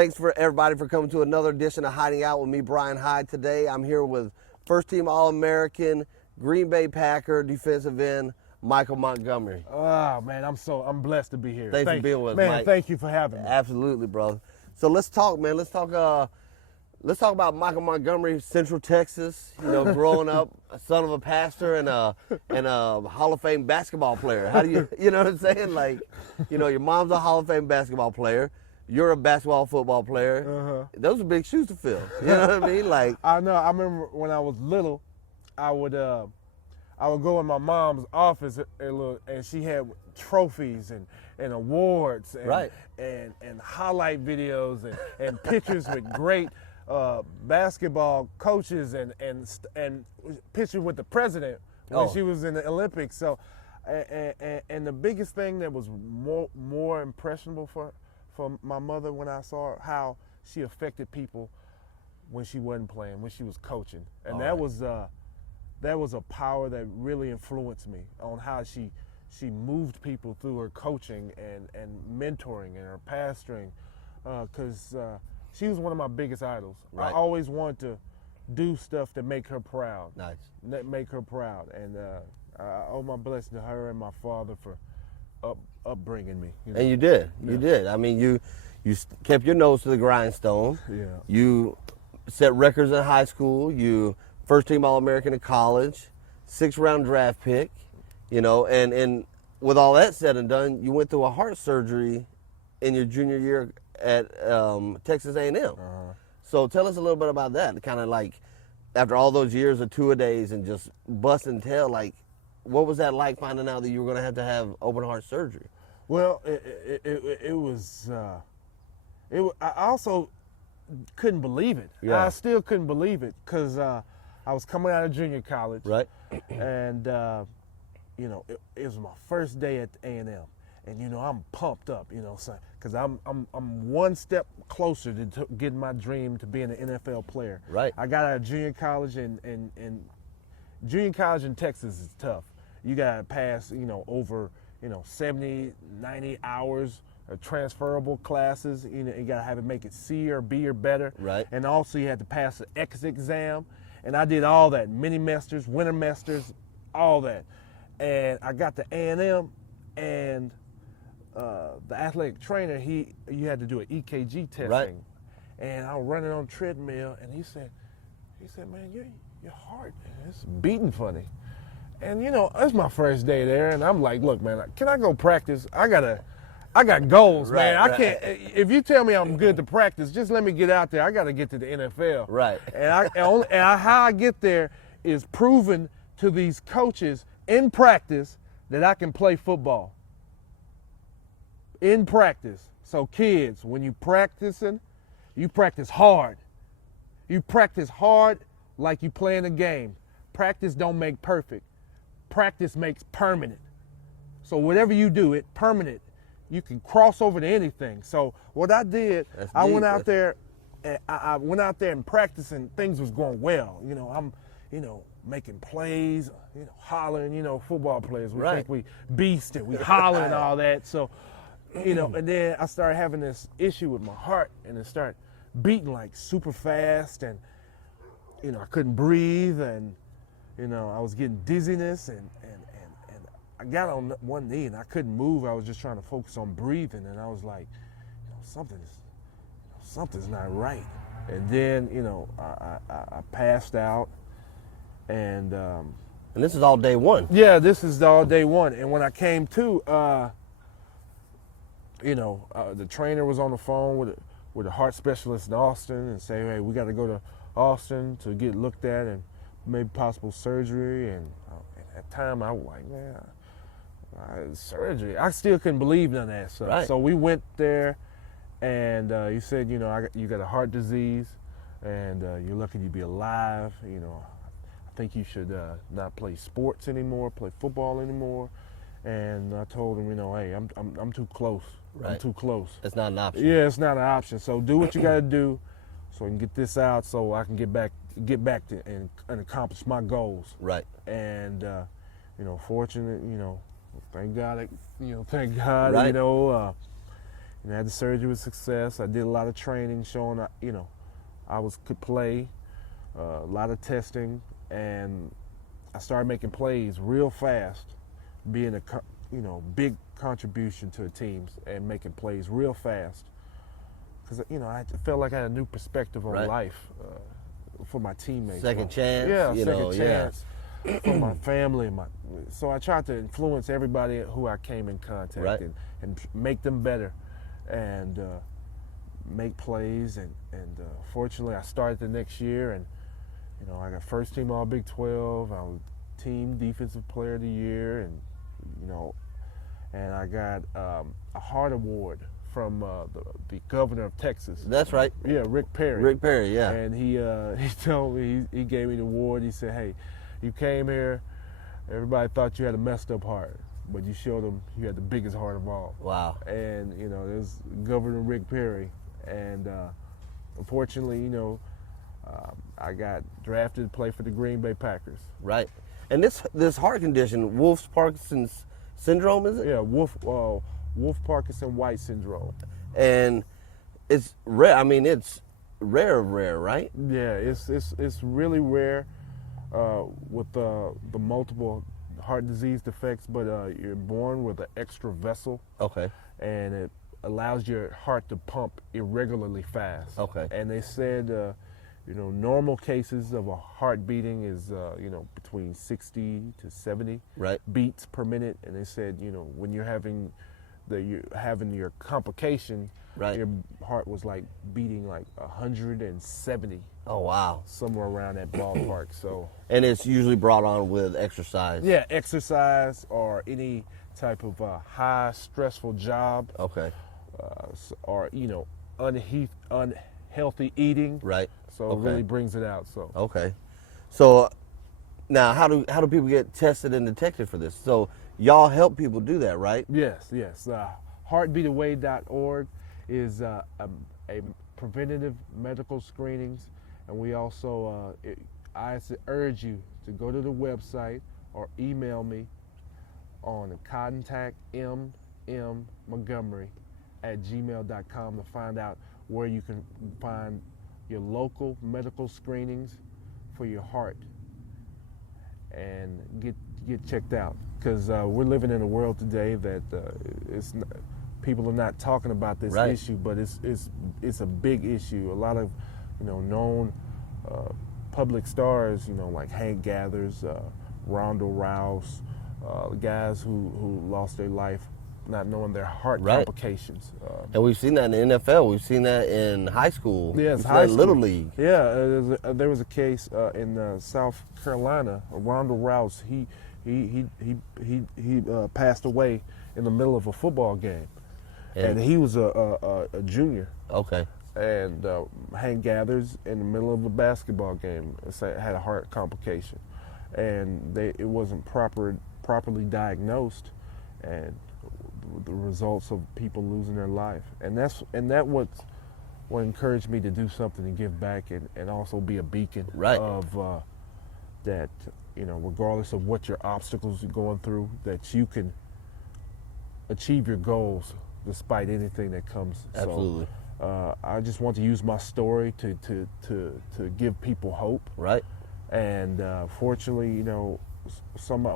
Thanks for everybody for coming to another edition of Hiding Out with me, Brian Hyde. Today I'm here with first-team All-American, Green Bay Packer defensive end, Michael Montgomery. Oh man, I'm blessed to be here. Thanks for being with us, man, Mike. Thank you for having me. Absolutely, brother. So let's talk, man. Let's talk about Michael Montgomery, Central Texas. You know, growing up, a son of a pastor and a Hall of Fame basketball player. How do you know what I'm saying? Like, you know, your mom's a Hall of Fame basketball player. You're a basketball football player. Those are big shoes to fill. You know what I mean? Like, I know. I remember when I was little, I would go in my mom's office and she had trophies and awards and highlight videos and pictures with great basketball coaches and pictures with the president when she was in the Olympics. So, and the biggest thing that was more impressionable for my mother when I saw how she affected people when she wasn't playing, when she was coaching, and that was a power that really influenced me on how she moved people through her coaching and mentoring and her pastoring, because she was one of my biggest idols. Right. I always wanted to do stuff to make her proud. Nice. Make her proud, and I owe my blessing to her and my father for upbringing me. You know? And you did. You did. I mean, you kept your nose to the grindstone. Yeah. You set records in high school. You first-team All-American in college, 6th-round draft pick. You know, and with all that said and done, you went through a heart surgery in your junior year at Texas A&M. So tell us a little bit about that. Kind of like after all those years of two-a-days and just busting tail, like, what was that like finding out that you were going to have open heart surgery? Well, it was. I also couldn't believe it. Yeah. I still couldn't believe it because I was coming out of junior college, Right. and you know, it was my first day at A&M, and you know, I'm pumped up, you know, because I'm one step closer to getting my dream to being an NFL player. Right. I got out of junior college, and junior college in Texas is tough. You got to pass, you know, over, 70, 90 hours of transferable classes. You know, you got to have it make it C or B or better. Right. And also you had to pass the exit exam. And I did all that, mini-mesters, winter-mesters, all that. And I got to A&M, and the athletic trainer, you had to do an EKG testing. Right. And I was running on the treadmill, and he said, man, your heart is beating funny. And you know, it's my first day there, and I'm like, look, man, can I go practice? I got goals, man. I can't. If you tell me I'm good to practice, just let me get out there. I got to get to the NFL. Right. And how I get there is proving to these coaches in practice that I can play football. In practice. So kids, when you practicing, you practice hard. You practice hard like you playing a game. Practice don't make perfect. Practice makes permanent. So whatever you do, it permanent. You can cross over to anything. So what I did, I went out there, and I went out there and practicing. Things was going well. You know, I'm, making plays, hollering. Football players. We think we beast and we holler and all that. So, and then I started having this issue with my heart, and it started beating like super fast, and I couldn't breathe, and I was getting dizziness, and I got on one knee and I couldn't move. I was just trying to focus on breathing, and I was like, something's not right. And then I passed out, and this is all day one. Yeah, this is all day one. And when I came to, the trainer was on the phone with a heart specialist in Austin and say, hey, we got to go to Austin to get looked at and maybe possible surgery. And at the time I was like, man, surgery. I still couldn't believe none of that stuff. Right. So we went there, and he said, you got a heart disease, and you're lucky to be alive. I think you should not play sports anymore, play football anymore. And I told him, hey, I'm too close. Right. I'm too close. It's not an option. Yeah, it's not an option. So do what you got to do, so I can get this out, so I can get back to and accomplish my goals. Right. And fortunate, thank God, Right. I had the surgery with success. I did a lot of training showing, could play, a lot of testing, and I started making plays real fast, being a big contribution to the teams and making plays real fast. Because I felt like I had a new perspective on life for my teammates. Second chance. Yeah, second chance for my family. So I tried to influence everybody who I came in contact and make them better and make plays. And fortunately, I started the next year and I got first team All Big 12. I was team defensive player of the year, and I got a Hart Award from the governor of Texas. That's right. Yeah, Rick Perry. Rick Perry, yeah. And he told me, he gave me the award. He said, hey, you came here, everybody thought you had a messed up heart, but you showed them you had the biggest heart of all. Wow. And, there's Governor Rick Perry. And unfortunately, I got drafted to play for the Green Bay Packers. Right. And this heart condition, Wolff-Parkinson's syndrome, is it? Yeah, Wolff-Parkinson-White syndrome. And it's rare. I mean, it's rare, right? Yeah, it's really rare with the multiple heart disease defects, but you're born with an extra vessel. Okay. And it allows your heart to pump irregularly fast. Okay. And they said, normal cases of a heart beating is, between 60 to 70 beats per minute. And they said, when you're having your complication, your heart was like beating like 170. Oh, wow. Somewhere around that ballpark. So. And it's usually brought on with exercise. Yeah, exercise or any type of high stressful job. Okay. Or unhealthy eating. Right. So it really brings it out. So. Okay. So now, how do people get tested and detected for this? So y'all help people do that, right? Yes. Heartbeataway.org is a preventative medical screenings, and we also I urge you to go to the website or email me on contact Montgomery@gmail.com to find out where you can find your local medical screenings for your heart and get checked out, because we're living in a world today that people are not talking about this issue, but it's a big issue. A lot of known public stars, like Hank Gathers, Rondo Rouse, guys who lost their life not knowing their heart complications. And we've seen that in the NFL. We've seen that in high school. Yes, high school. Little League. Yeah, there was a case in South Carolina. Rondo Rouse, he passed away in the middle of a football game, and he was a junior. Okay. And Hank Gathers in the middle of a basketball game had a heart complication, and it wasn't properly diagnosed, and the results of people losing their life. And that what encouraged me to do something and give back and also be a beacon of that, regardless of what your obstacles you're going through, that you can achieve your goals despite anything that comes. Absolutely. So, I just want to use my story to give people hope. Right. And fortunately, a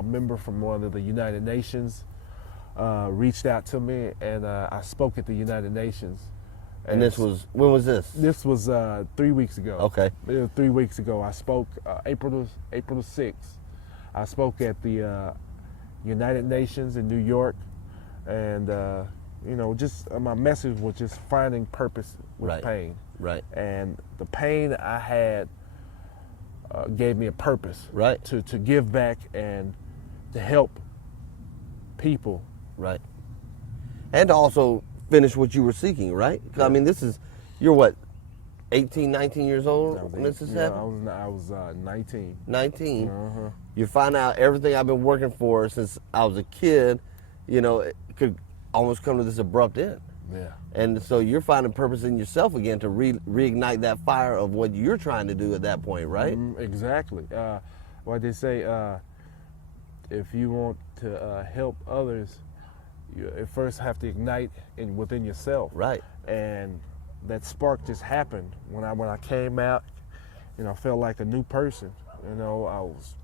member from one of the United Nations reached out to me, and I spoke at the United Nations. And when was this? This was 3 weeks ago. Okay. 3 weeks ago. I spoke April the 6th. I spoke at the United Nations in New York, and just my message was just finding purpose with pain. Right. And the pain I had gave me a purpose. Right. To give back and to help people. Right. And to also finish what you were seeking, right? I mean, you're what, 18, 19 years old when this happened? I was 19. 19. Uh-huh. You find out everything I've been working for since I was a kid, it could almost come to this abrupt end. Yeah. And so you're finding purpose in yourself again to reignite that fire of what you're trying to do at that point, right? Exactly. What they say, if you want to help others, you at first have to ignite within yourself. Right. And that spark just happened when I came out. I felt like a new person. I was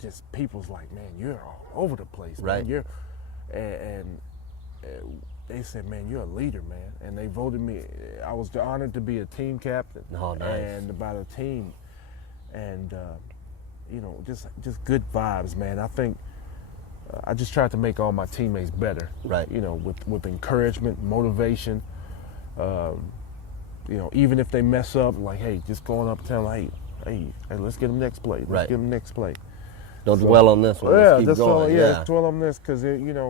just people's like, man, you're all over the place, right? Man. And they said, man, you're a leader, man. And they voted me. I was honored to be a team captain. Oh, nice. And about a team, and just good vibes, man. I think I just tried to make all my teammates better, right? With encouragement, motivation. Even if they mess up, like, hey, just going up and telling them, hey, let's get them next play. Let's get them next play. Don't dwell on this one. Yeah, let's keep that's going. all. Dwell on this because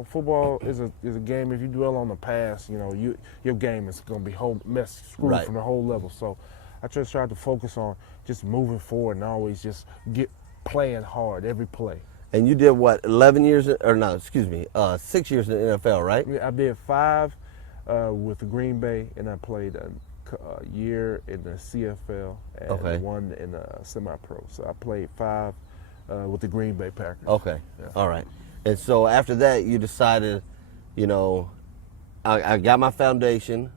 football is a game. If you dwell on the past, your game is gonna be screwed from the whole level. So I just tried to focus on just moving forward and always just playing hard every play. And you did what? 6 years in the NFL, right? Yeah, I did 5 with the Green Bay, and I played a year in the CFL and 1 in the semi-pro. So I played 5 with the Green Bay Packers. Okay, yeah. All right. And so after that, you decided, I got my foundation.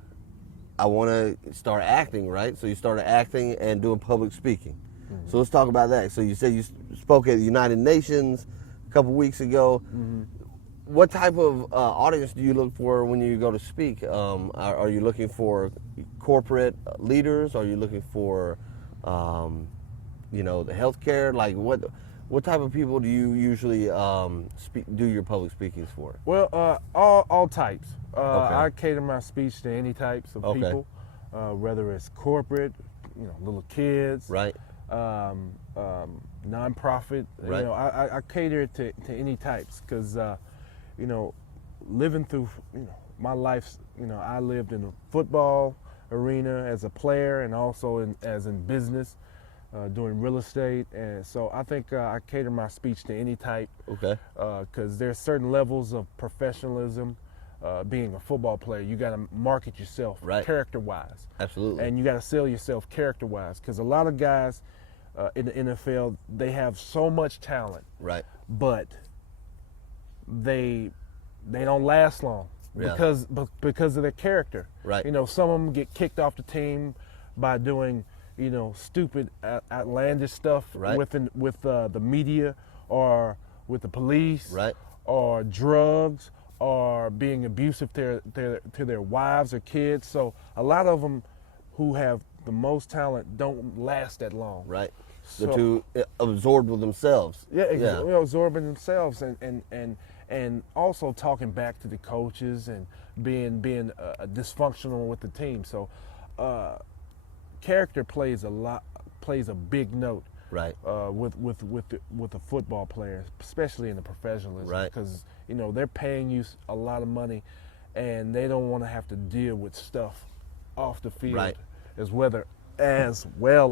I want to start acting, right? So you started acting and doing public speaking. Mm-hmm. So let's talk about that. So you said you spoke at the United Nations a couple weeks ago. Mm-hmm. What type of audience do you look for when you go to speak? Are you looking for corporate leaders? Are you looking for, the healthcare? Like what type of people do you usually do your public speakings for? Well, all types. I cater my speech to any types of people, whether it's corporate, little kids, right? Nonprofit. Right. I cater to any types because. Living through, my life, I lived in a football arena as a player and also as in business, doing real estate. And so I think I cater my speech to any type. Okay. Because there's certain levels of professionalism. Being a football player, you got to market yourself character-wise. Absolutely. And you got to sell yourself character-wise because a lot of guys in the NFL, they have so much talent. Right. But they don't last long because of their character. Right. Some of them get kicked off the team by doing stupid, outlandish stuff with the media or with the police, right, or drugs or being abusive to their wives or kids. So a lot of them who have the most talent don't last that long. Right. They're too absorbed with themselves. Absorbing themselves and also talking back to the coaches and being dysfunctional with the team. So character plays a big note. Right. With the football players, especially in the professionalism, right, because they're paying you a lot of money, and they don't want to have to deal with stuff off the field, right, as well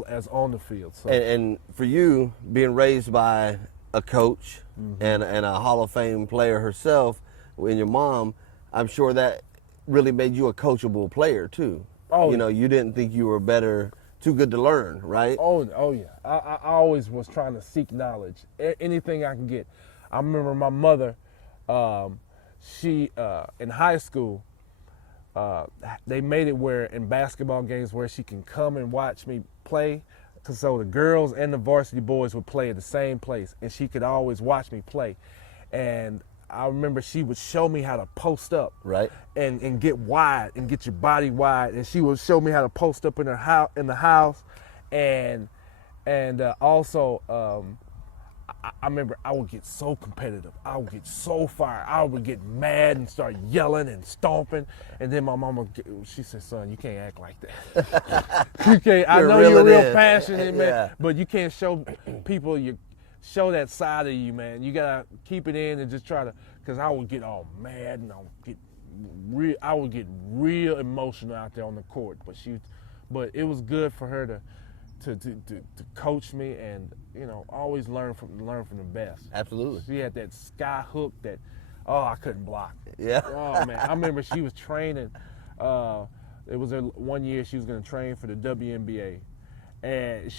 as on the field. So. And for you, being raised by a coach and a Hall of Fame player herself, and your mom, I'm sure that really made you a coachable player too. Oh, you didn't think you were better. Too good to learn, right? Oh yeah. I always was trying to seek knowledge, anything I can get. I remember my mother, she in high school, they made it where in basketball games where she can come and watch me play, so the girls and the varsity boys would play at the same place, and she could always watch me play. And I remember she would show me how to post up, right, and get wide and get your body wide, and she would show me how to post up in the house, and also I remember I would get so competitive, I would get so fired, I would get mad and start yelling and stomping, and then my mama, she said, "Son, you can't act like that. You can't. I know you're real passionate, man, but you can't show people show that side of you, man. You gotta keep it in and just try to." Because I would get all mad and I would get real emotional out there on the court. But it was good for her to coach me and always learn from the best. Absolutely. She had that sky hook that I couldn't block. Yeah. Oh man, I remember she was training. It was her 1 year she was going to train for the WNBA, and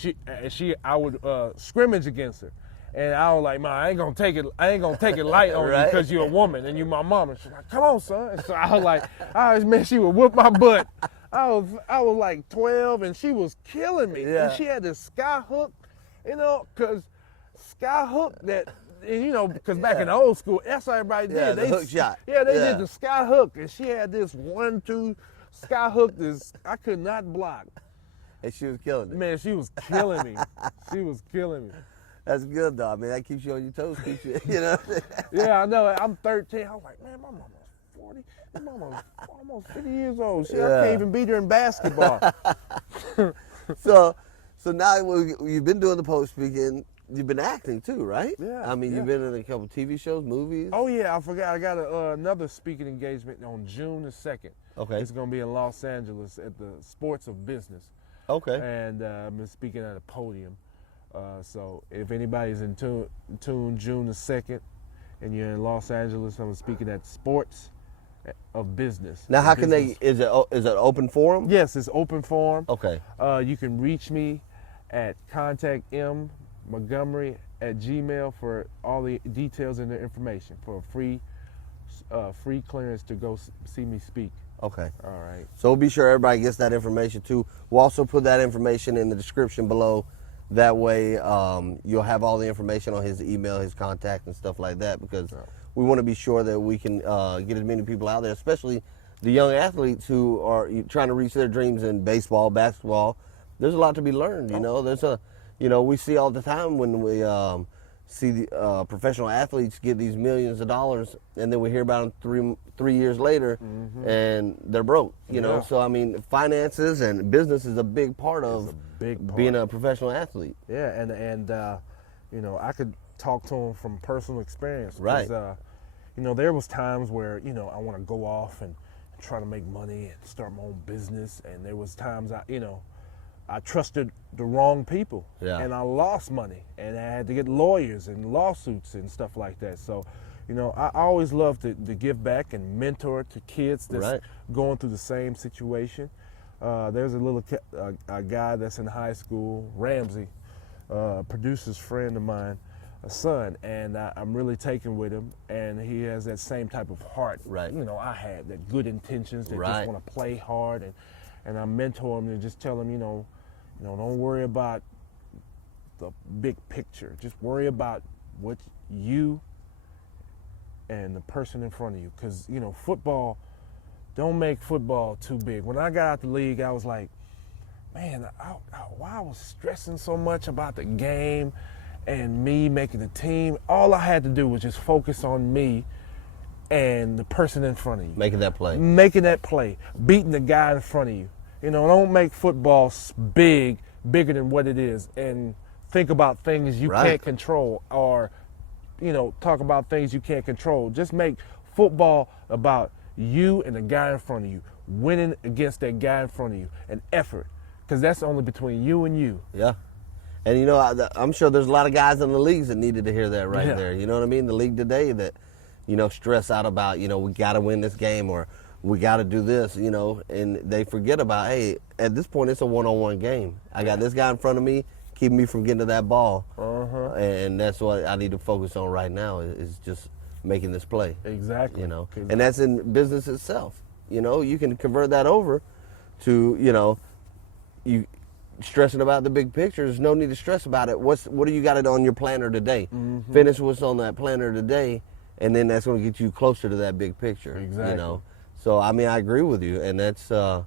I would scrimmage against her. And I was like, "Ma, I ain't gonna take it light on you Right. because you're a woman and you my mama." She's like, "Come on, son." And so I was like, man, she would whoop my butt. I was like 12 and she was killing me. Yeah. And she had this sky hook, because sky hook that, because back in the old school, that's how everybody did. Yeah, the hook shot. Yeah, they Yeah. did the sky hook, and she had this 1-2 sky hook. This I could not block. And she was killing it. Man, she was killing me. She was killing me. That's good, though. I mean, that keeps you on your toes, keeps you, Yeah, I know. I'm 13. I was like, man, my mama's 40. My mama's almost 50 years old. Shit, I Yeah. can't even beat her in basketball. So now you've been doing the post speaking. You've been acting too, right? Yeah, I mean, yeah. you've been in a couple TV shows, movies. Oh yeah, I forgot. I got another speaking engagement on June the 2nd. Okay. It's gonna be in Los Angeles at the Sports of Business, Okay. and I've been speaking at a podium. So if anybody's in tune June the 2nd, and you're in Los Angeles, I'm speaking at Sports of Business. Now, how can Business. they? Is it open forum? Yes, it's open forum. Okay. You can reach me at contactmmontgomery@gmail for all the details and the information for a free clearance to go see me speak. Okay. All right. So be sure everybody gets that information too. We'll also put that information in the description below. That way, you'll have all the information on his email, his contact, and stuff like that. Because we want to be sure that we can get as many people out there, especially the young athletes who are trying to reach their dreams in baseball, basketball. There's a lot to be learned. We see all the time when we see the professional athletes get these millions of dollars, and then we hear about them three years later, and they're broke. Yeah. So I mean, finances and business is a big part of being a professional athlete. Yeah, and I could talk to them from personal experience. 'Cause, Right. There was times where I want to go off and try to make money and start my own business, and there was times I trusted the wrong people, Yeah. and I lost money, and I had to get lawyers and lawsuits and stuff like that. So, I always love to give back and mentor to kids that's Right. going through the same situation. There's a guy that's in high school, Ramsey, producer's friend of mine, a son, and I'm really taken with him, and he has that same type of heart. Right. I had that good intentions, that Right. just want to play hard, and I mentor him and just tell him, don't worry about the big picture. Just worry about what you and the person in front of you. Because, football, don't make football too big. When I got out the league, I was like, man, why I was stressing so much about the game and me making the team. All I had to do was just focus on me and the person in front of you. Making that play. Making that play, beating the guy in front of you. Don't make football bigger than what it is, and think about things you Right. can't control, or, talk about things you can't control. Just make football about you and the guy in front of you, winning against that guy in front of you, an effort, because that's only between you and you. Yeah. And I'm sure there's a lot of guys in the leagues that needed to hear that right Yeah. there. You know what I mean? The league today that, stress out about, we got to win this game, or we got to do this, and they forget about, hey, at this point, it's a one-on-one game. I got this guy in front of me, keeping me from getting to that ball. And that's what I need to focus on right now is just making this play. Exactly. And that's in business itself. You can convert that over to, you stressing about the big picture. There's no need to stress about it. What do you got it on your planner today? Finish what's on that planner today, and then that's going to get you closer to that big picture. Exactly. So I mean, I agree with you, and that's a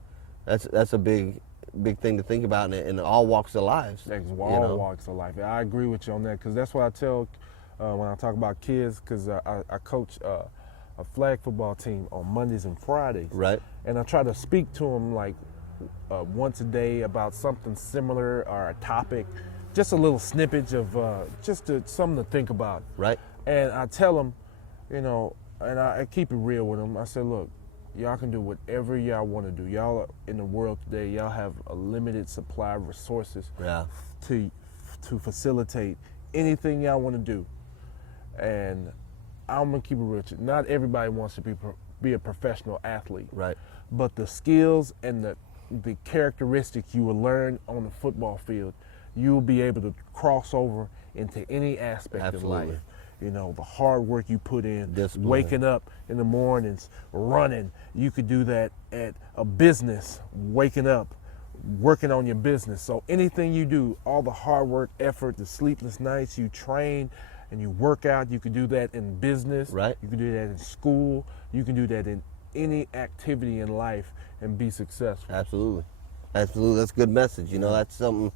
big thing to think about in all walks of lives. All walks of life. I agree with you on that, because that's what I tell when I talk about kids, because I coach a flag football team on Mondays and Fridays. Right. And I try to speak to them like once a day about something similar or a topic, just a little snippet of something to think about. Right. And I tell them, and I keep it real with them. I say, look, y'all can do whatever y'all want to do. Y'all in the world today, y'all have a limited supply of resources to facilitate anything y'all want to do. And I'm gonna keep it real with you. Not everybody wants to be a professional athlete. Right. But the skills and the characteristics you will learn on the football field, you'll be able to cross over into any aspect Absolutely. of life. You know, the hard work you put in, Discipline. waking up in the mornings, running. You could do that at a business, waking up, working on your business. So anything you do, all the hard work, effort, the sleepless nights, you train and you work out, you can do that in business. Right. You can do that in school. You can do that in any activity in life and be successful. Absolutely. Absolutely. That's a good message. You know, that's something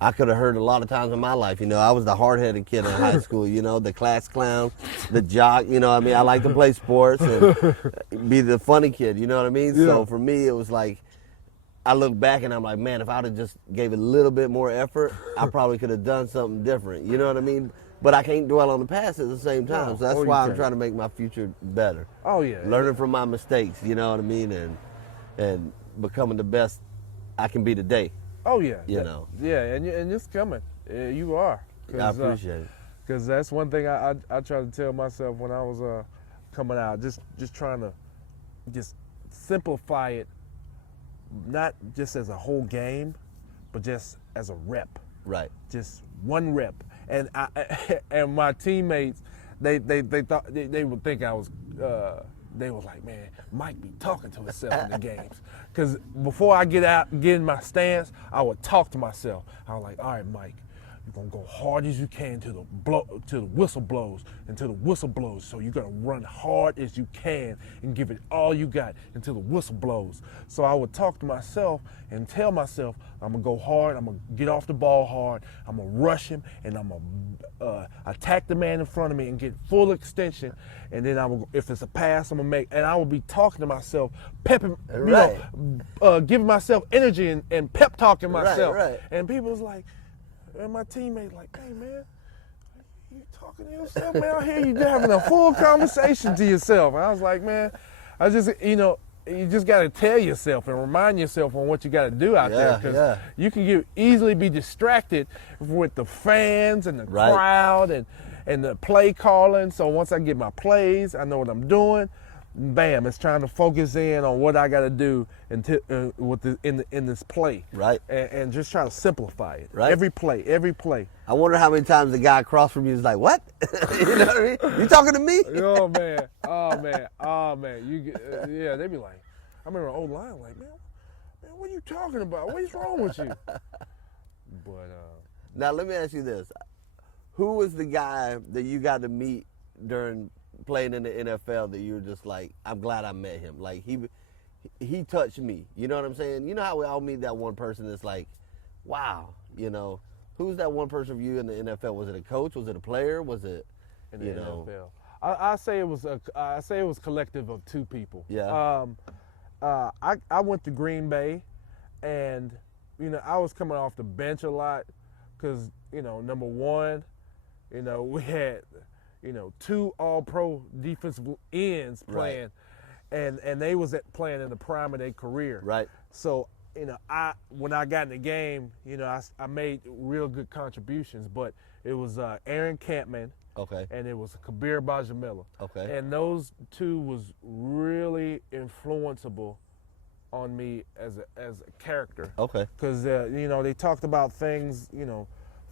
I could have heard a lot of times in my life. You know, I was the hard-headed kid in high school, you know, the class clown, the jock, you know what I mean? I like to play sports and be the funny kid, you know what I mean? Yeah. So for me, it was like, I look back and I'm like, man, if I would have just gave it a little bit more effort, I probably could have done something different, you know what I mean? But I can't dwell on the past at the same time. No. So that's Oh, you why I'm can't. trying to make my future better. Oh, yeah. Learning from my mistakes, you know what I mean? And becoming the best I can be today. Oh, yeah. You know. Yeah, and it's coming. You are. I appreciate it. Because that's one thing I try to tell myself when I was coming out, just trying to just simplify it, not just as a whole game, but just as a rep. Right. Just one rep. And and my teammates, they thought they would think I was. They was like, man, Mike be talking to himself in the games. Because before I get in my stance, I would talk to myself. I was like, all right, Mike, you're gonna go hard as you can till the whistle blows, until the whistle blows. So you're gonna run hard as you can and give it all you got until the whistle blows. So I would talk to myself and tell myself, I'm gonna go hard, I'm gonna get off the ball hard, I'm gonna rush him, and I'm gonna attack the man in front of me and get full extension. And then if it's a pass, I'm gonna make. And I will be talking to myself, pepping, Right. giving myself energy and pep talking myself. Right. And people was like, and my teammate like, hey man, you talking to yourself, man? I hear you having a full conversation to yourself. And I was like, man, I just, you just got to tell yourself and remind yourself on what you got to do out there, because you can easily be distracted with the fans and the crowd and the play calling. So once I get my plays, I know what I'm doing. Bam! It's trying to focus in on what I got to do until in this play, Right. And just try to simplify it. Right. Every play. I wonder how many times the guy across from you is like, what? You know what I mean? You talking to me? Oh man. Yeah, they be like, I remember an old line like, man, what are you talking about? What is wrong with you? But Now, let me ask you this. Who was the guy that you got to meet during playing in the NFL that you were just like, I'm glad I met him? Like, he touched me. You know what I'm saying? You know how we all meet that one person that's like, wow, you know, who's that one person for you in the NFL? Was it a coach? Was it a player? Was it, in the NFL? I say it was collective of two people. Yeah. I went to Green Bay, and I was coming off the bench a lot because number one, we had two All-Pro defensive ends playing, and they was playing in the prime of their career. Right. So when I got in the game, I made real good contributions, but it was Aaron Campman. Okay. And it was Kabir Bajamila. Okay. And those two was really influenceable on me as a character. Okay. Because they talked about things,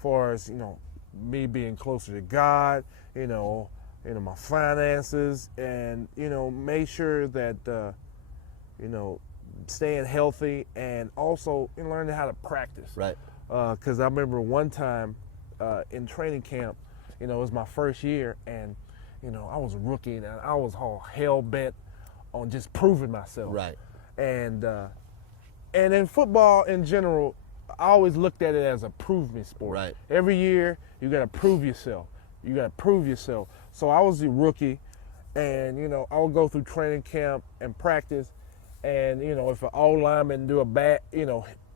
far as me being closer to God, my finances, and made sure that staying healthy, and also learning how to practice. Right. Because I remember one time in training camp, it was my first year, and I was a rookie, and I was all hell bent on just proving myself. Right. And in football in general, I always looked at it as a prove me sport. Right. Every year you got to prove yourself. So I was a rookie, and I would go through training camp and practice, and if an old lineman do a bad,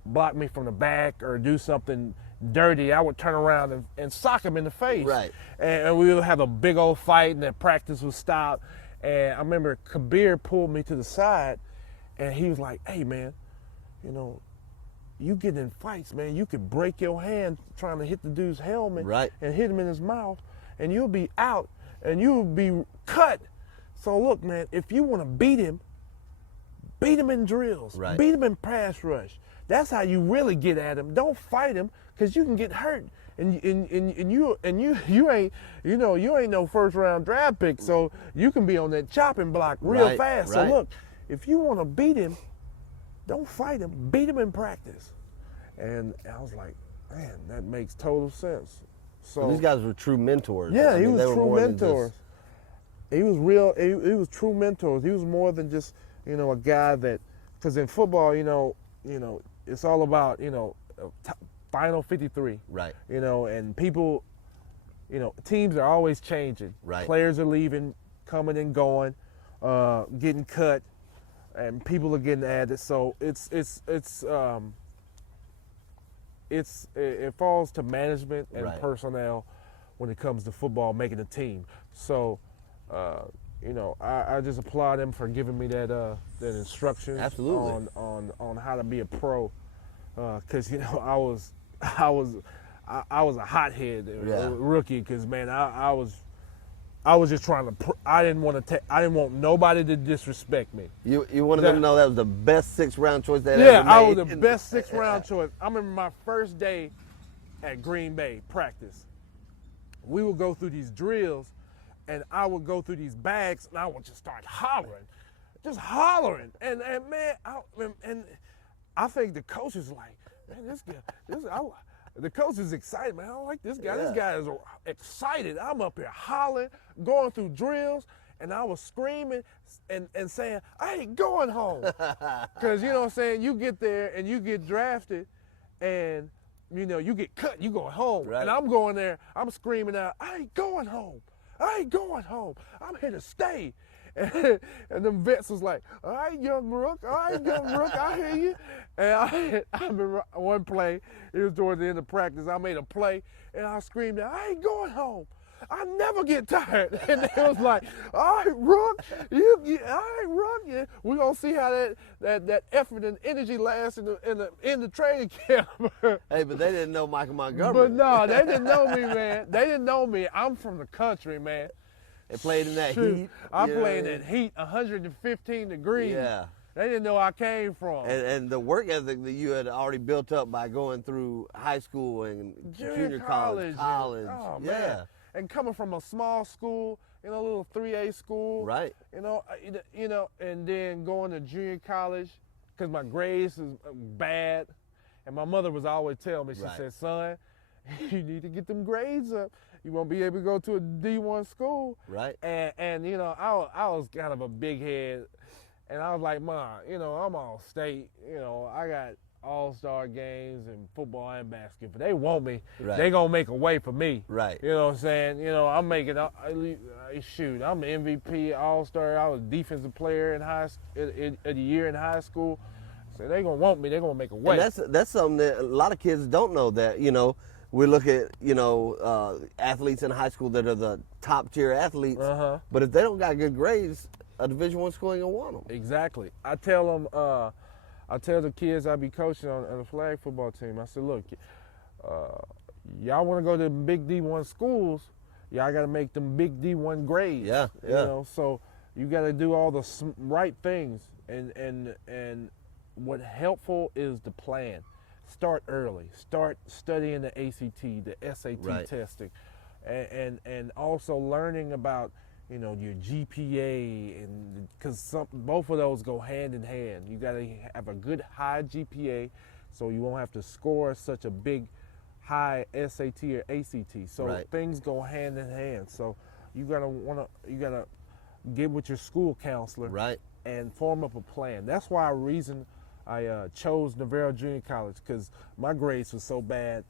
block me from the back or do something dirty, I would turn around and sock him in the face. Right. And we would have a big old fight, and then practice would stop. And I remember Kabir pulled me to the side, and he was like, hey, man, you get in fights, man, you could break your hand trying to hit the dude's helmet and hit him in his mouth, and you'll be out, and you'll be cut. So look, man, if you want to beat him in drills, beat him in pass rush. That's how you really get at him. Don't fight him, because you can get hurt. And you ain't, you ain't no first round draft pick, so you can be on that chopping block real fast. Right. So look, if you want to beat him, don't fight him. Beat him in practice. And I was like, man, that makes total sense. So these guys were true mentors. yeah, he was true mentors. He was real. He was true mentors. He was more than just a guy that, because in football, it's all about final 53. Right. And people, teams are always changing. Right. Players are leaving, coming and going, getting cut, and people are getting added. So it falls to management and Right. personnel when it comes to football, making a team. So, I just applaud them for giving me that instruction. Absolutely. on how to be a pro, because I was a hothead rookie, because man, I was just trying to. I didn't want nobody to disrespect me. You wanted them to know that was the best 6th round choice they ever made. I was the best 6th round choice. I remember my first day at Green Bay practice. We would go through these drills, and I would go through these bags, and I would just start hollering, and man, I think the coach is like, man, the coach is excited, man. I don't like this guy. Yeah. This guy is excited. I'm up here hollering, going through drills, and I was screaming and saying, I ain't going home. Because, what I'm saying, you get there and you get drafted, and, you get cut, you going home. Right. And I'm going there, I'm screaming out, I ain't going home. I ain't going home. I'm here to stay. And them vets was like, all right, young Rook, I hear you. And I remember one play, it was towards the end of practice, I made a play, and I screamed out, I ain't going home. I never get tired. And it was like, all right, Rook, yeah, we're going to see how that effort and energy lasts in the training camp. Hey, but they didn't know Michael Montgomery. But no, they didn't know me, man. They didn't know me. I'm from the country, man. They played in that heat. I played in heat, 115 degrees. Yeah. They didn't know I came from. And the work ethic that you had already built up by going through high school and junior college. Oh, yeah. man. And coming from a small school, a little 3A school. Right. And then going to junior college, because my grades was bad. And my mother was always telling me, she said, son, you need to get them grades up. You won't be able to go to a D1 school. Right. And I was kind of a big head. And I was like, Ma, I'm all state. I got all-star games in football and basketball. They want me. Right. They going to make a way for me. Right. You know what I'm saying? I'm making, shoot, I'm MVP, all-star. I was defensive player in a year in high school. So they going to want me. They going to make a way. And that's something that a lot of kids don't know, that, we look at, athletes in high school that are the top tier athletes, but if they don't got good grades, a Division I school ain't gonna want them. Exactly. I tell them, I tell the kids I be coaching on the flag football team, I said, look, y'all want to go to big D1 schools, y'all got to make them big D1 grades. Yeah. So you got to do all the right things, and what helpful is the plan. Start early. Start studying the ACT, the SAT testing, and also learning about your GPA, and because both of those go hand in hand. You got to have a good high GPA, so you won't have to score such a big high SAT or ACT. So things go hand in hand. So you gotta get with your school counselor, and form up a plan. That's why I chose Navarro Junior College, because my grades were so bad.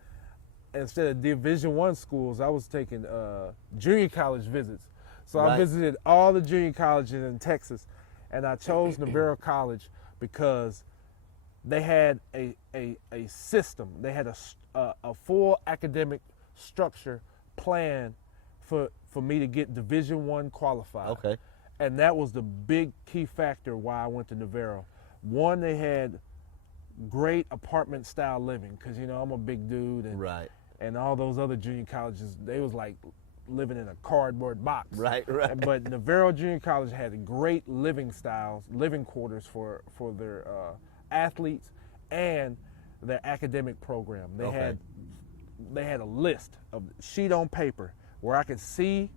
Instead of Division I schools, I was taking junior college visits. So I visited all the junior colleges in Texas, and I chose Navarro College because they had a system. They had a full academic structure plan for me to get Division I qualified. Okay. And that was the big key factor why I went to Navarro. One, they had great apartment style living, because I'm a big dude, and all those other junior colleges, they was like living in a cardboard box. Right. But Navarro Junior College had great living styles, living quarters for their athletes, and their academic program. Okay. They had a list of sheet on paper where I could see,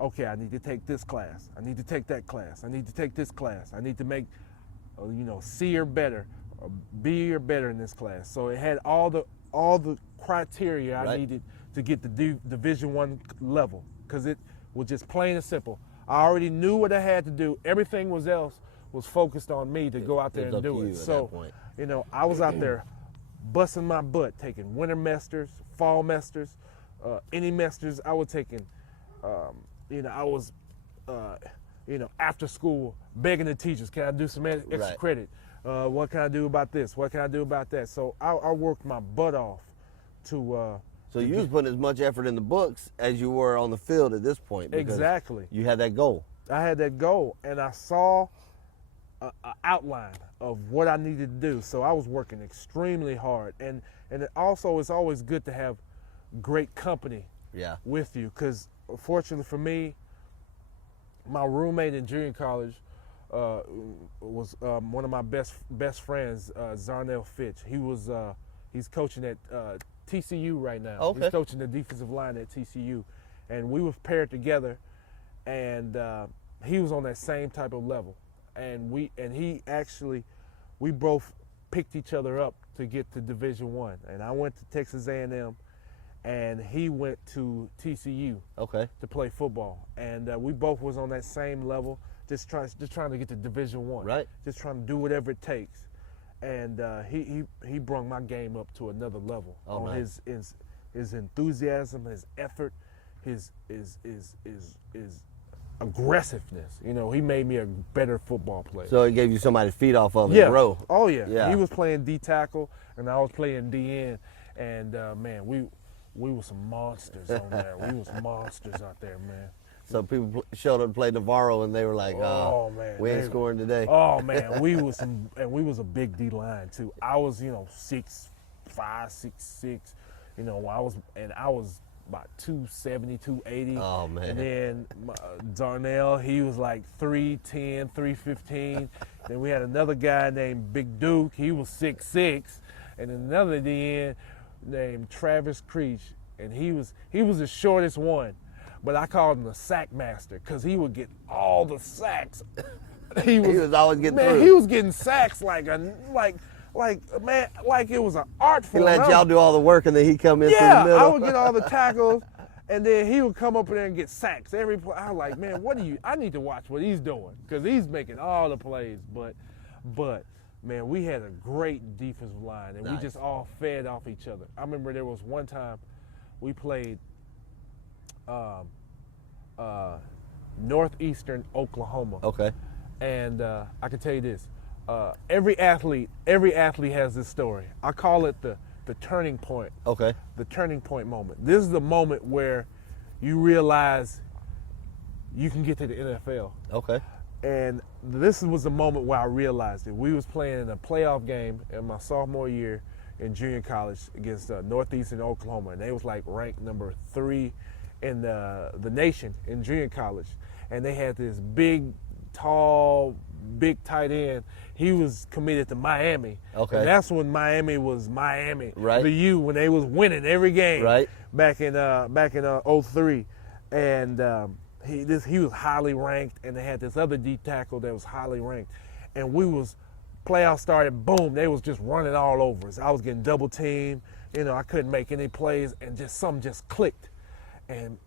okay, I need to take this class. I need to take that class. I need to take this class. I need to make, C or better, or B or better in this class. So it had all the criteria I Right. needed to get the Division I level, because it was just plain and simple. I already knew what I had to do. Everything else was focused on me to go out there It's and up to do you it. at So, that point. I was out there busting my butt, taking winter mesters, fall mesters, any mesters I was taking. I was, after school begging the teachers, can I do some extra Right. credit? What can I do about this? What can I do about that? So I worked my butt off to. So you was putting as much effort in the books as you were on the field at this point. Because Exactly. You had that goal. I had that goal, and I saw an outline of what I needed to do. So I was working extremely hard, and it also, it's always good to have great company Yeah. with you, because fortunately for me, my roommate in junior college was one of my best friends, Zarnell Fitch. He's coaching at TCU right now. Okay. He's coaching the defensive line at TCU, and we were paired together, and he was on that same type of level, and we both picked each other up to get to Division I, and I went to Texas A&M, and he went to TCU Okay. to play football, and we both was on that same level, just trying to get to Division I, Right. just trying to do whatever it takes, and he brought my game up to another level Oh, on nice. his enthusiasm, his effort, his aggressiveness. He made me a better football player. So it gave you somebody to feed off of Yeah. and grow. Oh yeah. Yeah. He was playing D tackle and I was playing DN, and man, we were some monsters on there. We was monsters out there, man. So people showed up to play Navarro and they were like, Oh man, we ain't scoring today. Oh man, we was a big D line too. I was 6'5", 6'6", I was about 270, 280. Oh, man. And then Darnell, he was like 310, 315. Then we had another guy named Big Duke. He was 6'6", and another DN named Travis Creech, and he was the shortest one, but I called him the sack master because he would get all the sacks. He was always getting Man, through. he was getting sacks like it was an art He form. let y'all do all the work and then he come in through the Yeah, middle. I would get all the tackles, and then he would come up there and get sacks every play. I was like, man, I need to watch what he's doing because he's making all the plays. But man, we had a great defensive line, and we Nice. just all fed off each other. I remember there was one time we played Northeastern Oklahoma. Okay. And I can tell you this, every athlete has this story. I call it the turning point. Okay. The turning point moment. This is the moment where you realize you can get to the NFL. Okay. And this was the moment where I realized it. We was playing in a playoff game in my sophomore year in junior college against Northeastern Oklahoma, and they was like ranked number 3 in the nation in junior college. And they had this big, tall, big tight end. He was committed to Miami. Okay. And that's when Miami was Miami. Right. The U, when they was winning every game. Right. Back in 03. And he was highly ranked, and they had this other D tackle that was highly ranked. And playoffs started, boom, they was just running all over us. I was getting double teamed. I couldn't make any plays, and something just clicked. And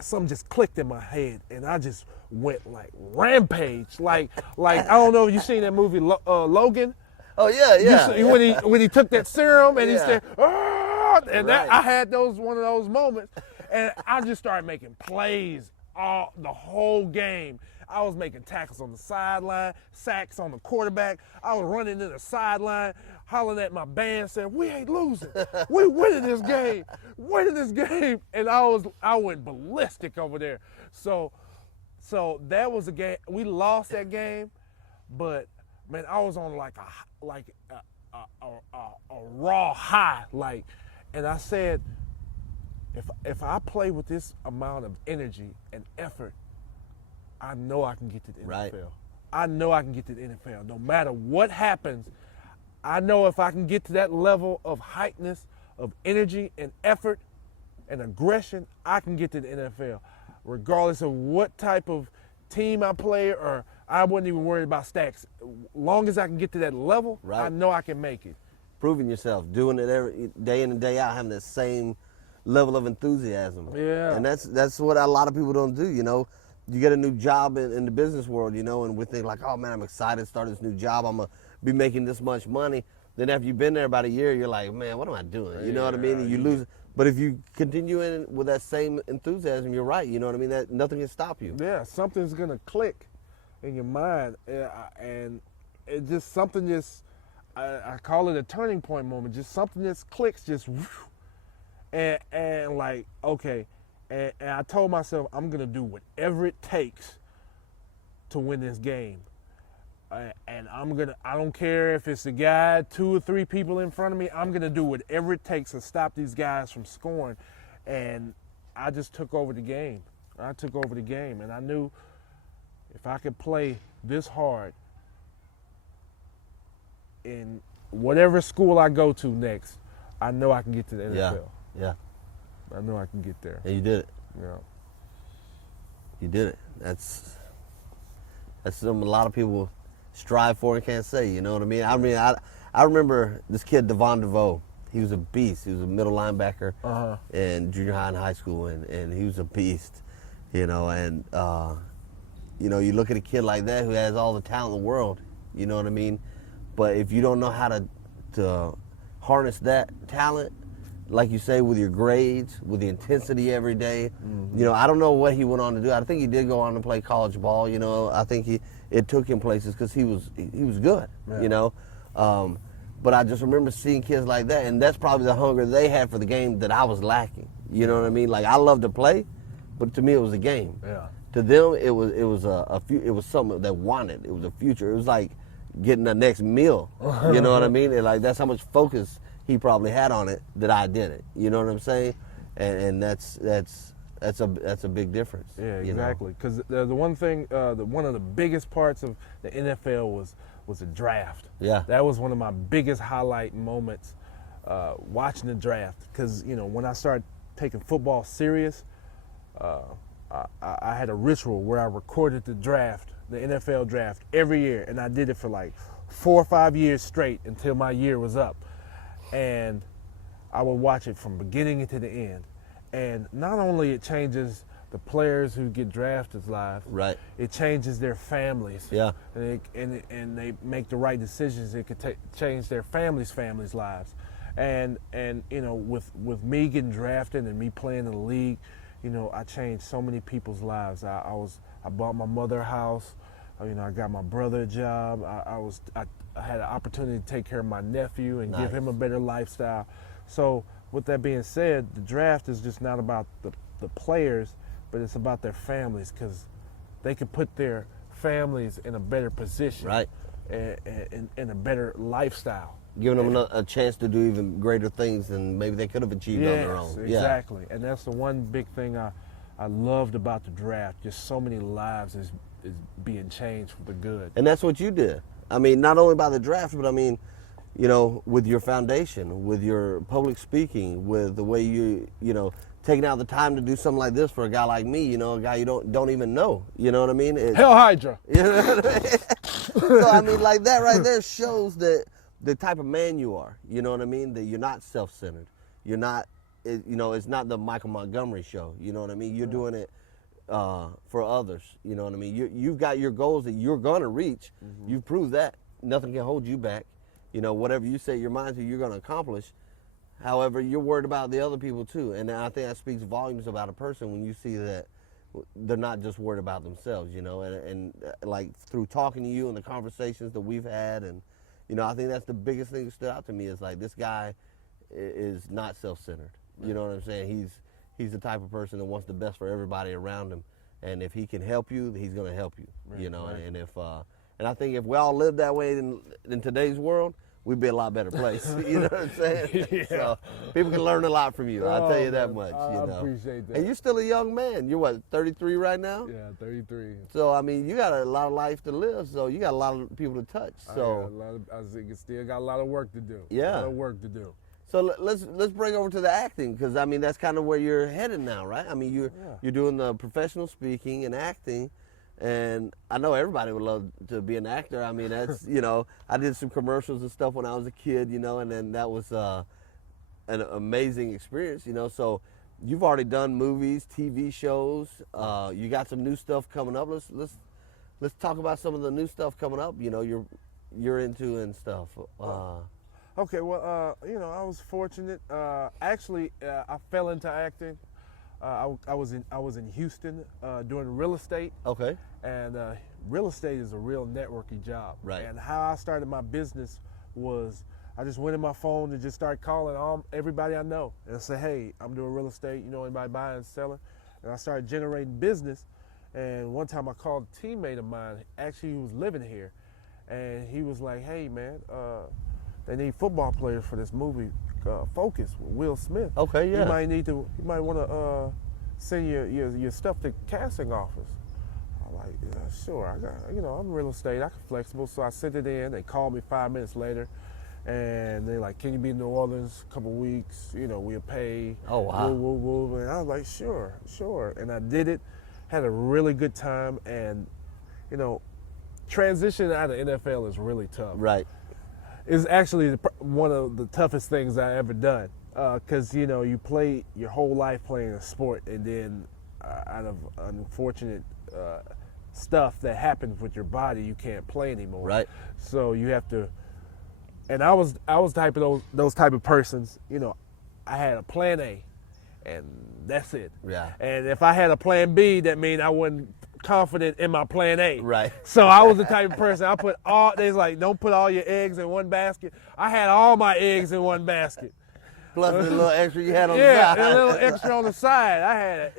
something just clicked in my head, and I just went like rampage. Like I don't know if you seen that movie Logan. Oh yeah, yeah. When he took that serum and he Yeah. said, "Ah," and Right. I had one of those moments, and I just started making plays the whole game. I was making tackles on the sideline, sacks on the quarterback. I was running to the sideline, hollering at my band, saying, "We ain't losing. We winning this game. Winning this game." And I went ballistic over there. So that was a game. We lost that game, but man, I was on like a raw high, and I said, if I play with this amount of energy and effort, I know I can get to the NFL. Right. I know I can get to the NFL. No matter what happens, I know if I can get to that level of heightness, of energy and effort and aggression, I can get to the NFL. Regardless of what type of team I play, or I wasn't even worried about stats. Long as I can get to that level, Right. I know I can make it. Proving yourself, doing it every day in and day out, having that same level of enthusiasm. Yeah. And that's what a lot of people don't do, you know. You get a new job in the business world, you know, and we think like, oh man, I'm excited to start this new job. I'm going to be making this much money. Then after you've been there about a year, you're like, man, what am I doing? You know what I mean? And you lose. But if you continue in with that same enthusiasm, you're right. You know what I mean? That nothing can stop you. Yeah, something's going to click in your mind. And it just something just, I call it a turning point moment. Just something just clicks, just whew. And like, okay. And I told myself, I'm going to do whatever it takes to win this game. And I don't care if it's a guy, 2 or 3 people in front of me, I'm going to do whatever it takes to stop these guys from scoring. And I just took over the game. And I knew if I could play this hard in whatever school I go to next, I know I can get to the NFL. Yeah. I know I can get there. And you did it. Yeah. You did it. That's something a lot of people strive for and can't say, you know what I mean? I remember this kid, Devon DeVoe. He was a beast. He was a middle linebacker in junior high and high school, and he was a beast, you know. And, you know, you look at a kid like that who has all the talent in the world, you know what I mean? But if you don't know how to harness that talent, like you say, with your grades, with the intensity every day, you know, I don't know what he went on to do. I think he did go on to play college ball, you know. I think it took him places because he was good, you know. But I just remember seeing kids like that, and that's probably the hunger they had for the game that I was lacking. You know what I mean? Like, I love to play, but to me it was a game. Yeah. To them, it was something that wanted. It was a future. It was like getting the next meal. You know what I mean? And like, that's how much focus he probably had on it that I didn't. You know what I'm saying? And that's a big difference. Yeah, exactly. Because the one thing, one of the biggest parts of the NFL was the draft. Yeah. That was one of my biggest highlight moments, watching the draft. Because, you know, when I started taking football serious, I had a ritual where I recorded the draft, the NFL draft, every year. And I did it for like 4 or 5 years straight until my year was up. And I would watch it from beginning to the end. And not only it changes the players who get drafted lives, Right. it changes their families. Yeah. And they make the right decisions. It could change their families' lives. And you know, with me getting drafted and me playing in the league, you know, I changed so many people's lives. I bought my mother a house. You know, I got my brother a job. I had an opportunity to take care of my nephew and give him a better lifestyle. So with that being said, the draft is just not about the players, but it's about their families, because they can put their families in a better position, Right. And in a better lifestyle. Giving them a chance to do even greater things than maybe they could have achieved on their own. Exactly. And that's the one big thing I loved about the draft. Just so many lives is being changed for the good. And that's what you did. I mean, not only by the draft, but I mean, you know, with your foundation, with your public speaking, with the way you know, taking out the time to do something like this for a guy like me, you know, a guy you don't even know. You know what I mean? Hell Hydra. You know what I mean? So I mean, like that right there shows that the type of man you are. You know what I mean? That you're not self-centered. You're not, you know, it's not the Michael Montgomery show. You know what I mean? You're doing it for others. You know what I mean? You've got your goals that you're gonna reach. You've proved that. Nothing can hold you back. You know, whatever you set your mind to, you're gonna accomplish. However, you're worried about the other people too. And I think that speaks volumes about a person when you see that they're not just worried about themselves, you know, and like through talking to you and the conversations that we've had, and you know, I think that's the biggest thing that stood out to me is like, this guy is not self-centered. You know what I'm saying? He's the type of person that wants the best for everybody around him, and if he can help you, he's gonna help you. Right, you know, right. And if and I think if we all live that way in today's world, we'd be a lot better place. You know what I'm saying? Yeah. So people can learn a lot from you. I'll tell you that man, much. I You know? appreciate that. And you're still a young man. You're what, 33 right now? Yeah, 33. So I mean, you got a lot of life to live. So you got a lot of people to touch. So I think it's still got a lot of work to do. Yeah. A lot of work to do. so let's bring over to the acting, because I mean that's kind of where you're headed now, right? I mean you're doing the professional speaking and acting. And I know everybody would love to be an actor. I mean, that's, you know, I did some commercials and stuff when I was a kid, you know, and then that was an amazing experience, you know. So you've already done movies, TV shows. You got some new stuff coming up. Let's talk about some of the new stuff coming up, you know, you're into and stuff. Okay, well, you know, I was fortunate. Actually, I fell into acting. I was in Houston doing real estate. Okay. And real estate is a real networking job. Right. And how I started my business was I just went in my phone and just started calling everybody I know and say, hey, I'm doing real estate. You know anybody buying and selling? And I started generating business. And one time I called a teammate of mine, actually he was living here, and he was like, hey man, they need football players for this movie, Focus with Will Smith. Okay, yeah. You might want to send your stuff to casting office. I'm like, yeah, sure. I got, you know, I'm real estate. I'm flexible, so I sent it in. They called me 5 minutes later, and they're like, can you be in New Orleans a couple weeks? You know, we'll pay. Oh wow. Woo, woo, woo. And I was like, sure. And I did it. Had a really good time, and you know, transition out of NFL is really tough. Right. It's actually one of the toughest things I ever done, because you know you play your whole life playing a sport, and then out of unfortunate stuff that happens with your body, you can't play anymore. Right. So you have to. And I was type of those type of persons. You know, I had a plan A, and that's it. Yeah. And if I had a plan B, that means I wasn't confident in my plan A. Right. So I was the type of person, I put they's like, don't put all your eggs in one basket. I had all my eggs in one basket. Plus the little extra you had on the Yeah, side. and a little extra on the side. I had a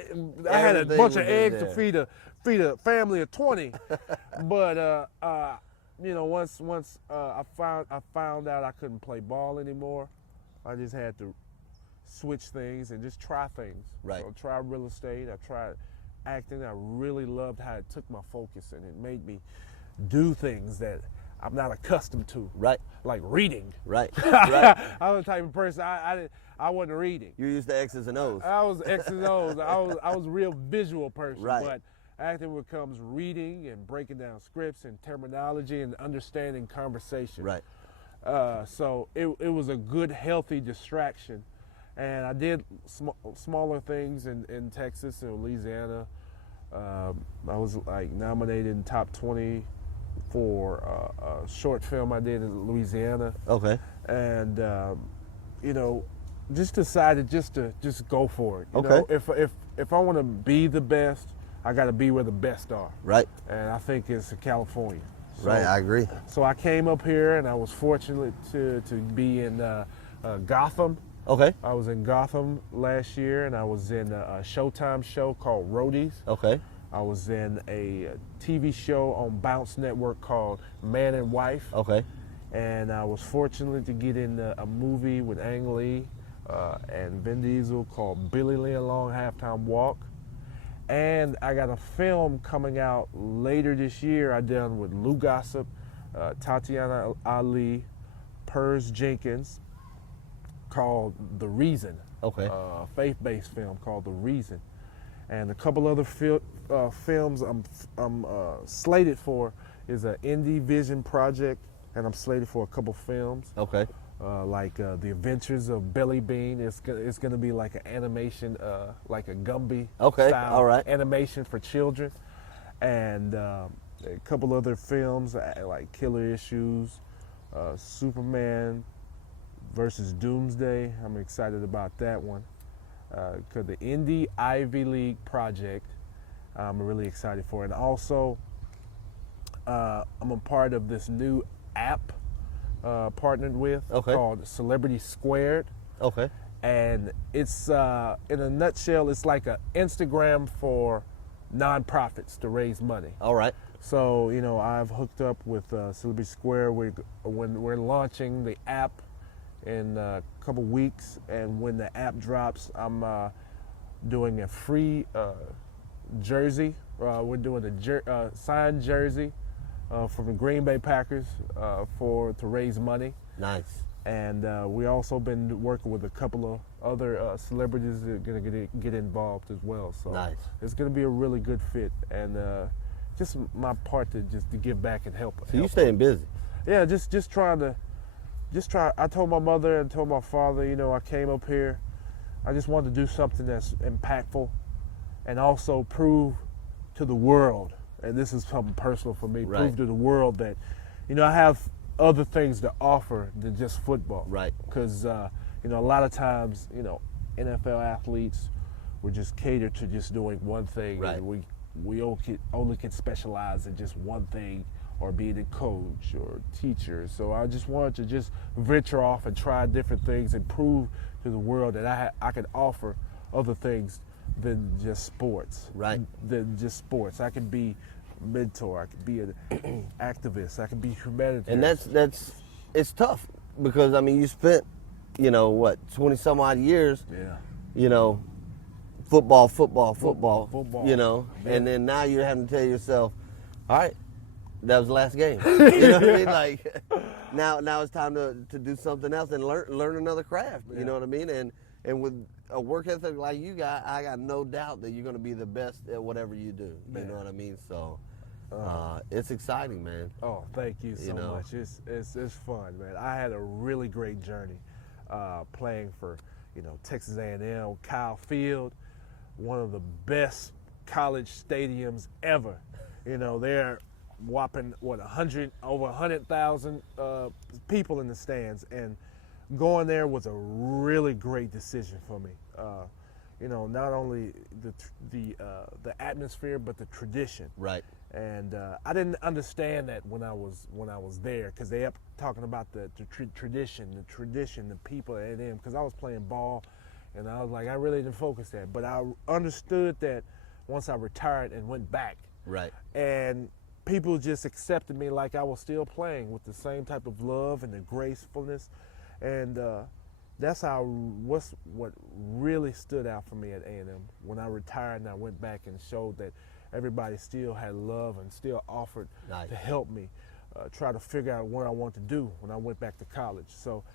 Everything bunch of was in eggs to there. feed a family of 20. But you know, once I found out I couldn't play ball anymore, I just had to switch things and just try things. Right. So I tried real estate, I tried acting. I really loved how it took my focus, and it made me do things that I'm not accustomed to. Right. Like reading. Right. Right. I was the type of person I wasn't reading. You're used to X's and O's. I was X's and O's. I was a real visual person. Right. But acting becomes reading and breaking down scripts and terminology and understanding conversation. Right. So it was a good, healthy distraction. And I did smaller things in Texas and Louisiana. I was like nominated in top 20 for a short film I did in Louisiana. Okay. And you know, just decided to go for it. You Okay. know, if I want to be the best, I got to be where the best are. Right. And I think it's California. So, Right. I agree. So I came up here, and I was fortunate to be in Gotham. Okay. I was in Gotham last year, and I was in a Showtime show called Roadies. Okay. I was in a TV show on Bounce Network called Man and Wife. Okay. And I was fortunate to get in a movie with Ang Lee and Vin Diesel called Billy Lee: A Long Halftime Walk. And I got a film coming out later this year I done with Lou Gossett, Tatiana Ali, Purse Jenkins, called The Reason. Okay. A faith-based film called The Reason. And a couple other films I'm slated for is an Indie Vision project, and I'm slated for a couple films. Okay. Like The Adventures of Billy Bean. It's going to be like an animation, like a Gumby Okay, style all right. animation for children. And a couple other films like Killer Issues, Superman versus Doomsday. I'm excited about that one. Because the Indie Ivy League project, I'm really excited for. And also, I'm a part of this new app partnered with called Celebrity Squared. Okay. And it's, in a nutshell, it's like an Instagram for nonprofits to raise money. All right. So, I've hooked up with Celebrity Square. When we're launching the app in a couple weeks, and when the app drops, I'm doing a free jersey. We're doing a signed jersey from the Green Bay Packers to raise money. Nice. And we also been working with a couple of other celebrities that are going to get involved as well. So nice. It's going to be a really good fit, and just my part to give back and help. So you staying busy? Yeah, just trying to try. I told my mother and told my father, I came up here. I just wanted to do something that's impactful, and also prove to the world, and this is something personal for me, right. Prove to the world that, I have other things to offer than just football. Right. Because, a lot of times, NFL athletes were just catered to just doing one thing. Right. And we only can specialize in just one thing, or being a coach or teacher. So I just wanted to just venture off and try different things and prove to the world that I could offer other things than just sports. Right. Than just sports. I could be a mentor. I could be an activist. I could be humanitarian. And it's tough because you spent, 20 some odd years. Yeah. Football. Yeah. And then now you're having to tell yourself, all right, that was the last game. You know what I mean? Like now it's time to do something else and learn another craft. Yeah. You know what I mean? And with a work ethic like you got, I got no doubt that you're going to be the best at whatever you do. You know what I mean? So it's exciting, man. Oh, thank you so much. It's fun, man. I had a really great journey playing for Texas A&M, Kyle Field, one of the best college stadiums ever. They're whopping over 100,000 people in the stands, and going there was a really great decision for me. Not only the atmosphere, but the tradition. Right. And I didn't understand that when I was there, because they kept talking about the tradition, the people at A&M, because I was playing ball, and I was like, I really didn't focus that. But I understood that once I retired and went back. Right. And people just accepted me like I was still playing with the same type of love and the gracefulness, and that's what really stood out for me at A&M when I retired and I went back and showed that everybody still had love and still offered to help me try to figure out what I wanted to do when I went back to college. So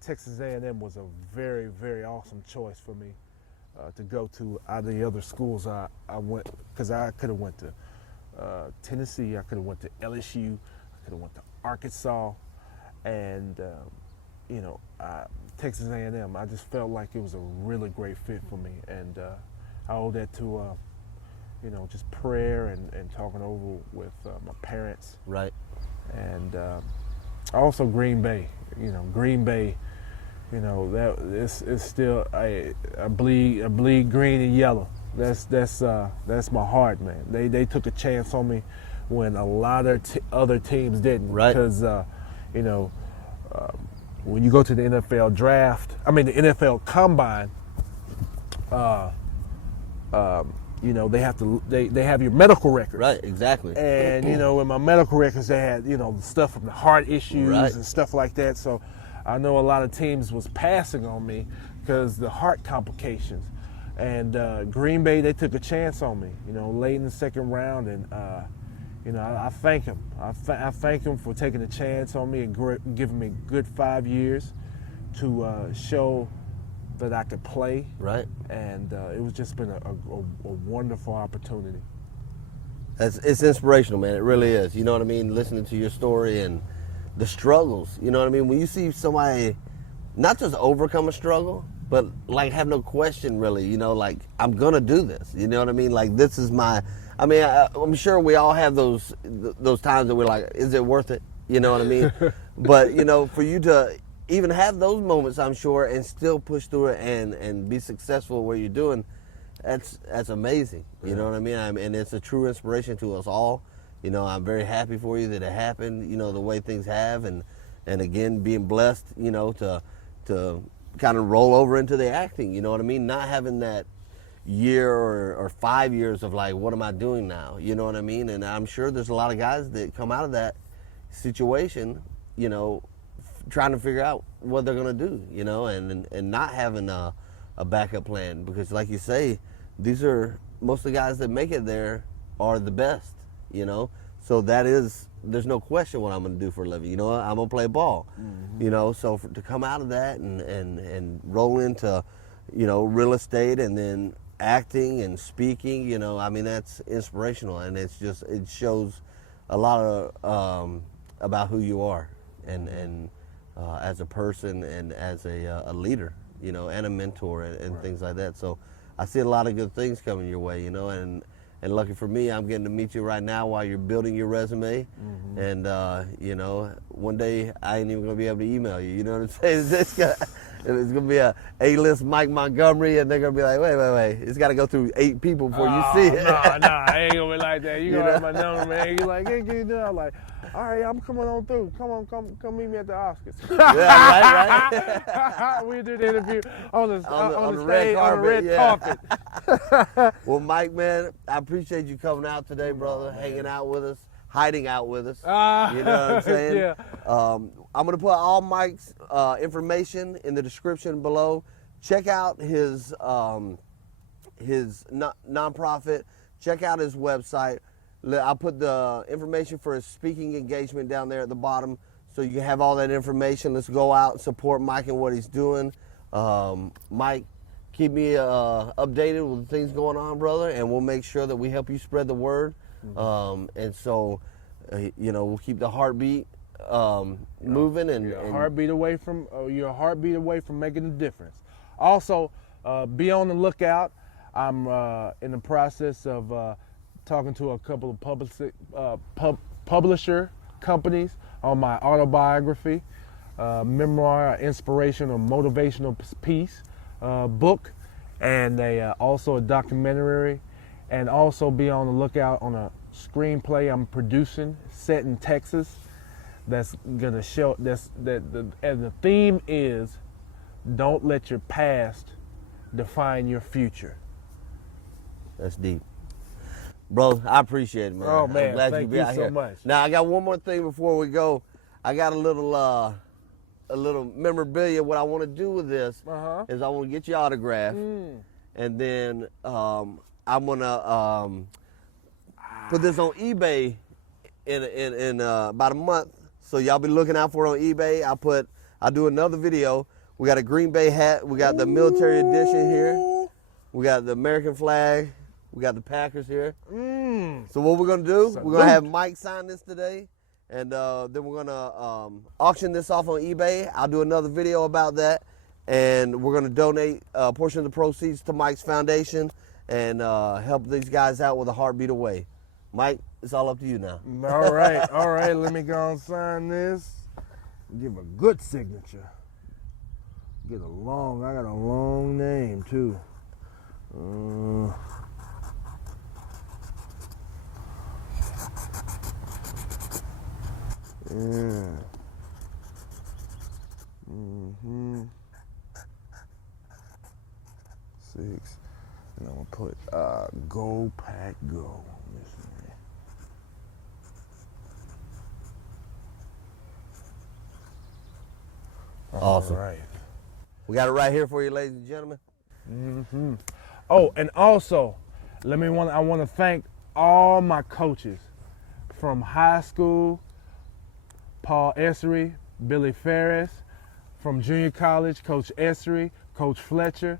Texas A&M was a very, very awesome choice for me to go to out of the other schools I went, because I could have went to Tennessee, I could have went to LSU, I could have went to Arkansas, and Texas A&M, I just felt like it was a really great fit for me, and I owe that to just prayer and talking over with my parents. Right. And also Green Bay. Green Bay, that it's still I bleed green and yellow. That's my heart, man. They took a chance on me when a lot of other teams didn't. Right. Because when you go to the NFL draft, the NFL combine, they have your medical records. Right, exactly. And in my medical records they had the stuff from the heart issues and stuff like that. So I know a lot of teams was passing on me because the heart complications. And Green Bay, they took a chance on me, late in the second round, and I thank them. I thank them for taking a chance on me and giving me a good 5 years to show that I could play. Right. And it was just been a wonderful opportunity. It's inspirational, man. It really is. You know what I mean? Listening to your story and the struggles. You know what I mean? When you see somebody not just overcome a struggle, but like have no question really, like I'm gonna do this. You know what I mean? Like this is my. I'm sure we all have those times that we're like, is it worth it? You know what I mean? But for you to even have those moments, I'm sure, and still push through it and be successful where you're doing, that's amazing. You know what I mean? And it's a true inspiration to us all. I'm very happy for you that it happened. The way things have, and again being blessed. To kind of roll over into the acting. You know what I mean? Not having that, year or 5 years of like, what am I doing now? You know what I mean? And I'm sure there's a lot of guys that come out of that situation, you know, trying to figure out what they're gonna do, you know, and not having a backup plan, because like you say, these are most of the guys that make it there are the best, you know. So there's no question what I'm gonna do for a living. You know, I'm gonna play ball, you know. So to come out of that and roll into, you know, real estate and then acting and speaking, you know, I mean, that's inspirational, and it shows a lot of about who you are and as a person and as a leader, you know, and a mentor and right. things like that. So I see a lot of good things coming your way, you know, and lucky for me, I'm getting to meet you right now while you're building your resume. And, you know, one day I ain't even going to be able to email you. You know what I'm saying? It's going to be a A-list Mike Montgomery, and they're going to be like, wait. It's got to go through 8 people before you see it. Nah, I ain't going to be like that. You going to have my number, man. You're like, hey, get it done. I'm like, all right, I'm coming on through. Come meet me at the Oscars. Yeah, right. We did the interview on the stage, on the red carpet. Well, Mike, man, I appreciate you coming out today, brother, hanging out with us, hiding out with us. You know what I'm saying? Yeah. I'm going to put all Mike's information in the description below. Check out his nonprofit. Check out his website. I'll put the information for his speaking engagement down there at the bottom, so you can have all that information. Let's go out and support Mike and what he's doing. Mike, keep me updated with things going on, brother, and we'll make sure that we help you spread the word. And so, you know, we'll keep the heartbeat moving. And you're a heartbeat away from making a difference. Also, be on the lookout. I'm in the process of talking to a couple of publisher companies on my autobiography, memoir, inspirational, motivational piece, book, and also a documentary, and also be on the lookout on a screenplay I'm producing set in Texas that's gonna show and the theme is, don't let your past define your future. That's deep. Bro, I appreciate it, man. Oh, man, I'm glad thank you be you out so here. much. Now, I got one more thing before we go. I got a little memorabilia. What I want to do with this is I want to get your autograph, and then I'm gonna put this on eBay in about a month. So y'all be looking out for it on eBay. I'll do another video. We got a Green Bay hat. We got the military edition here. We got the American flag. We got the Packers here. So what we're going to do, we're going to have Mike sign this today, and then we're going to auction this off on eBay. I'll do another video about that, and we're going to donate a portion of the proceeds to Mike's foundation and help these guys out with a heartbeat away. Mike, it's all up to you now. All right. Let me go and sign this. Give a good signature. I got a long name, too. Yeah. 6. And I'm gonna put Go Pack Go. Awesome. All right. We got it right here for you, ladies and gentlemen. Oh, and also, I want to thank all my coaches from high school, Paul Essery, Billy Ferris, from junior college, Coach Essery, Coach Fletcher,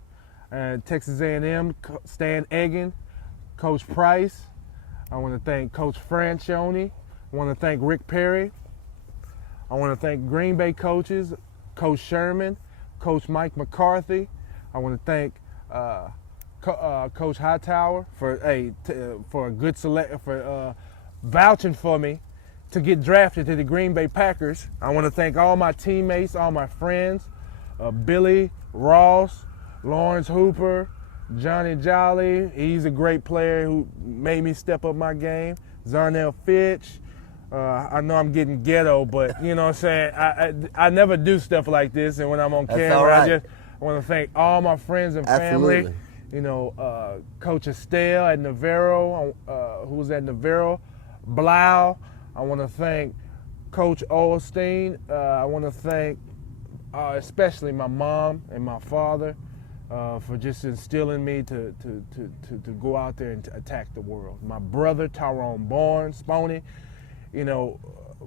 Texas A&M, Stan Egan, Coach Price. I want to thank Coach Franchione. I want to thank Rick Perry. I want to thank Green Bay coaches, Coach Sherman, Coach Mike McCarthy. I want to thank Coach Hightower for a good for vouching for me to get drafted to the Green Bay Packers. I want to thank all my teammates, all my friends, Billy Ross, Lawrence Hooper, Johnny Jolly. He's a great player who made me step up my game. Zarnell Fitch. I know I'm getting ghetto, but you know what I'm saying? I never do stuff like this, and when I'm on camera, I want to thank all my friends and family. Absolutely. Coach Estelle at Navarro, who was at Navarro, Blau. I want to thank Coach Olstein. I want to thank especially my mom and my father for just instilling me to go out there and to attack the world. My brother, Tyrone Barnes, Spony,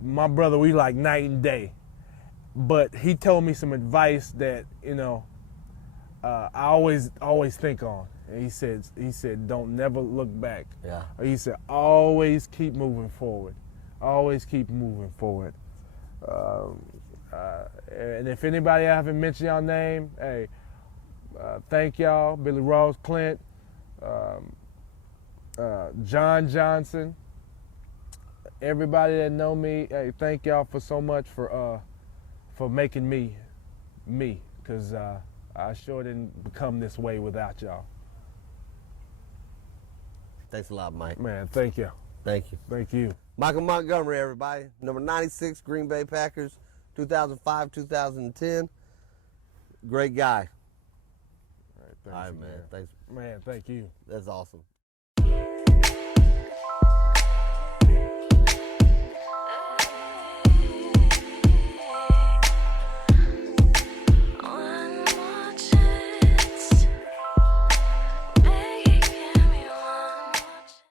my brother, we like night and day. But he told me some advice that, I always think on. And he said, don't never look back. Yeah. He said, always keep moving forward. Always keep moving forward. And if anybody I haven't mentioned y'all name, hey, thank y'all, Billy Ross, Clint, John Johnson, everybody that know me. Hey, thank y'all for so much for making me, because I sure didn't become this way without y'all. Thanks a lot, Mike. Man, thank you. Thank you. Thank you. Michael Montgomery, everybody. Number 96, Green Bay Packers, 2005, 2010. Great guy. All right, All right, man. Thanks. Man, thank you. That's awesome.